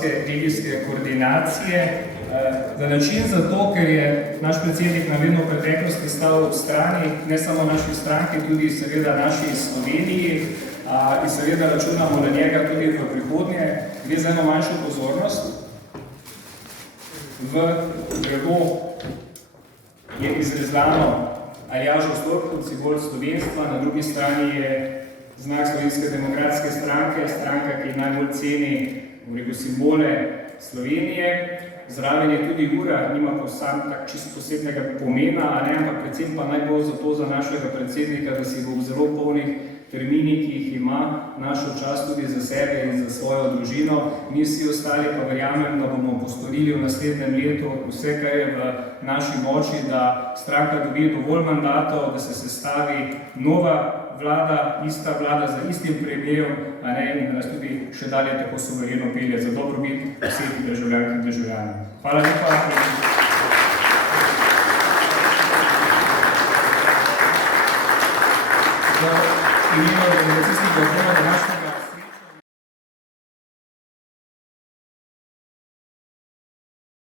Zasavske regijske koordinacije. Za način zato, ker je naš predsednik navedno v preteklosti stal v strani, ne samo naši stranki, tudi seveda naši Sloveniji in seveda računamo na njega tudi v prihodnje. Gre za eno manjšo pozornost. V grbu je izrezano Aljažev stolp, simbol slovenstva, na drugi strani je znak Slovenske demokratske stranke, stranka, ki najbolj ceni simbole Slovenije. Zraven je tudi ura, nima pa sam tak čisto posebnega pomena, ampak predvsem pa najbolj zato za našega predsednika, da si bo v zelo polnih terminih, ki jih ima, našel čas tudi za sebe in za svojo družino. Mi vsi ostali pa verjamem, da bomo postorili v naslednjem letu vse, kar je v naši moči, da stranka dobi dovolj mandatov, da se sestavi nova vlada, ista vlada za istim premijerom, in da nas tudi še dalje tako suvereno pelje za dobrobit vseh državljank in državljanov. Hvala lepa. V imenu organizacijskega odbora današnjega